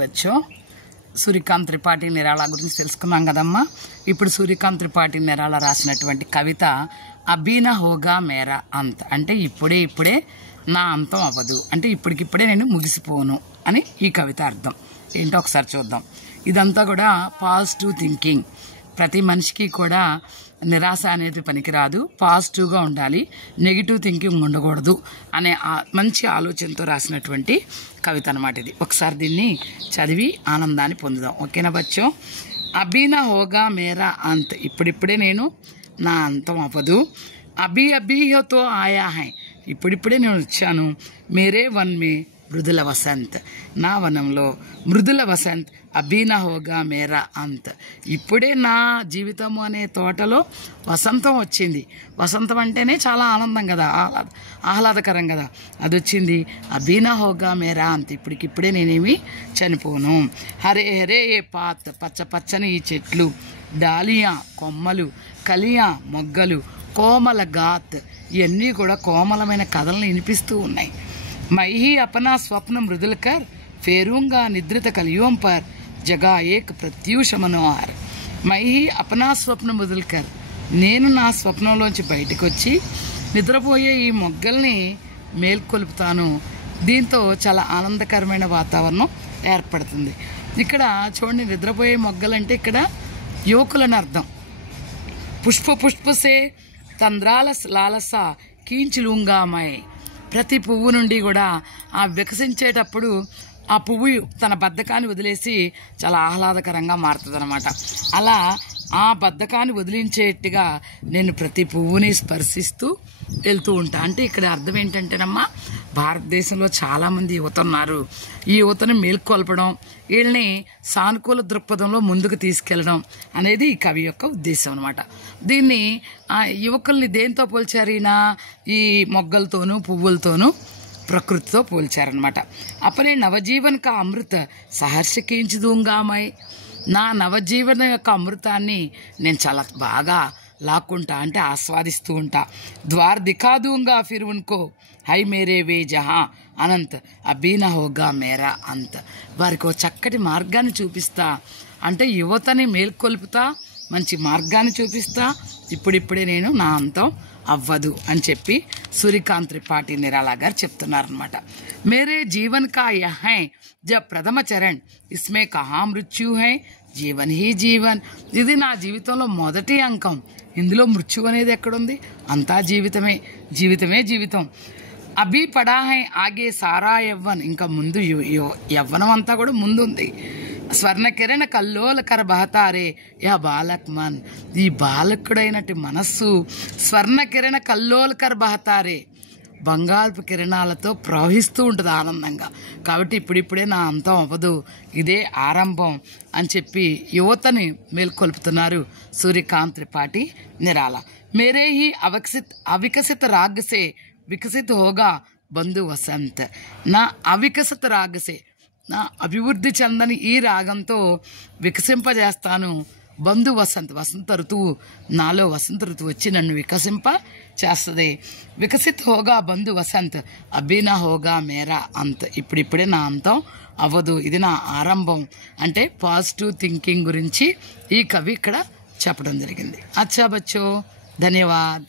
బచ్చో సూర్యకాంత్ త్రిపాఠి నిరాళ గురించి తెలుసుకున్నాం కదమ్మా. ఇప్పుడు సూర్యకాంత్ త్రిపాఠి నిరాళ రాసినటువంటి కవిత అభీ నా హోగా మేరా అంత్, అంటే ఇప్పుడే నా అంతం అవ్వదు, అంటే ఇప్పటికిప్పుడే నేను ముగిసిపోను అని ఈ కవిత అర్థం ఏంటో ఒకసారి చూద్దాం. ఇదంతా కూడా పాజిటివ్ థింకింగ్. ప్రతి మనిషికి కూడా నిరాశ అనేది పనికిరాదు, పాజిటివ్గా ఉండాలి, నెగిటివ్ థింకింగ్ ఉండకూడదు అనే మంచి ఆలోచనతో రాసినటువంటి కవిత అనమాట ఇది. ఒకసారి దీన్ని చదివి ఆనందాన్ని పొందుదాం. ఓకేనా బచ్చో? అభీ నా హోగా మేరా అంత్, ఇప్పుడిప్పుడే నేను నా అంతం అవ్వదు. అభీ హోతో ఆయా హై, ఇప్పుడిప్పుడే నేను వచ్చాను. మేరే వన్ మే మృదుల వసంత్, నా వనంలో మృదుల వసంత్. అభీ నా హోగా మేరా అంత్, ఇప్పుడే నా జీవితము అనే తోటలో వసంతం వచ్చింది. వసంతం అంటేనే చాలా ఆనందం కదా, ఆహ్లాదకరం కదా, అది వచ్చింది. అభీ నా హోగా మేరా అంత్, ఇప్పటికిప్పుడే నేనేమి చనిపోను. హరే హరే ఏ పాత్, పచ్చ పచ్చని ఈ చెట్లు, డాలియా కొమ్మలు, కలియా మొగ్గలు, కోమల గాత్, ఇవన్నీ కూడా కోమలమైన కథలను వినిపిస్తూ ఉన్నాయి. మైహి అపనా స్వప్న మృదులకర్ ఫేరూంగా నిద్రిత కలియోం పర్ జగా ఏక్ ప్రత్యూష మనోహర్. మైహి అపనా స్వప్న మృదులకర్, నేను నా స్వప్నంలోంచి బయటకు వచ్చి నిద్రపోయే ఈ మొగ్గల్ని మేల్కొల్పుతాను. దీంతో చాలా ఆనందకరమైన వాతావరణం ఏర్పడుతుంది. ఇక్కడ చూడండి, నిద్రపోయే మొగ్గలంటే ఇక్కడ యువకులని అర్థం. పుష్పసే తంద్రాల లాలస కీంచులుంగామై, ప్రతి పువ్వు నుండి కూడా ఆ వికసించేటప్పుడు ఆ పువ్వు తన బద్ధకాన్ని వదిలేసి చాలా ఆహ్లాదకరంగా మారుతుంది అనమాట. అలా ఆ బద్ధకాన్ని వదిలించేట్టుగా నేను ప్రతి పువ్వుని స్పర్శిస్తూ వెళ్తూ ఉంటా. అంటే ఇక్కడ అర్థం ఏంటంటేనమ్మా, భారతదేశంలో చాలామంది యువత ఉన్నారు. ఈ యువతను మేల్కొల్పడం, వీళ్ళని సానుకూల దృక్పథంలో ముందుకు తీసుకెళ్ళడం అనేది ఈ కవి యొక్క ఉద్దేశం అనమాట. దీన్ని యువకుల్ని దేంతో పోల్చారు ఈయన? ఈ మొగ్గలతోనూ పువ్వులతోనూ ప్రకృతితో పోల్చారనమాట. అప్పుడే నవజీవన్ కా అమృత సహర్ష కీంచుదూంగామై, నా నవజీవన యొక్క అమృతాన్ని నేను చాలా బాగా లాక్కుంటా, అంటే ఆస్వాదిస్తూ ఉంటా. ద్వార్ దిఖాదూంగా ఫిర్ ఉన్కో హై మేరే వే జహా అనంత్ అభీ నా హోగా మేరా అంత్, వారికి ఒక చక్కటి మార్గాన్ని చూపిస్తా, అంటే యువతని మేల్కొల్పుతా, మంచి మార్గాన్ని చూపిస్తా, ఇప్పుడిప్పుడే నేను నా అంతం అవ్వదు అని చెప్పి సూర్యకాంత్ త్రిపాఠి నిరాళ గారు చెప్తున్నారనమాట. మేరే జీవన్ కా యహ్ హై జబ్ ప్రథమ చరణ్ ఇస్మే కహా మృత్యు హై జీవన్ హీ జీవన్, ఇది నా జీవితంలో మొదటి అంకం, ఇందులో మృత్యు అనేది ఎక్కడుంది? అంతా జీవితమే, జీవితమే జీవితం. అభీ పడా హై ఆగే సారా యవ్వన్, ఇంకా ముందు యవ్వనం అంతా కూడా ముందుంది. స్వర్ణకిరణ కల్లోలకర బహతారే యా బాలక్ మన్, ఈ బాలకుడైనటి మనస్సు స్వర్ణకిరణ కల్లోలకర బహతారే, బంగారపు కిరణాలతో ప్రవహిస్తూ ఉంటుంది ఆనందంగా. కాబట్టి ఇప్పుడిప్పుడే నా అంతం అవ్వదు, ఇదే ఆరంభం అని చెప్పి యువతని మేల్కొల్పుతున్నారు సూర్యకాంత్ త్రిపాఠి నిరాళ. మేరే హీ అవికసిత రాగసే వికసిత హోగా బంధు వసంత్, నా అవికసిత రాగసే, నా అభివృద్ధి చెందని ఈ రాగంతో వికసింపజేస్తాను. బంధు వసంత్, వసంత ఋతువు, నాలో వసంత ఋతువు వచ్చి నన్ను వికసింప చేస్తుంది. వికసిత్ హోగా బంధు వసంత్ అభీ నా హోగా మేరా అంత్, ఇప్పుడిప్పుడే నా అంతం అవ్వదు, ఇది నా ఆరంభం. అంటే పాజిటివ్ థింకింగ్ గురించి ఈ కవి ఇక్కడ చెప్పడం జరిగింది. అచ్చా బచ్చో, ధన్యవాద్.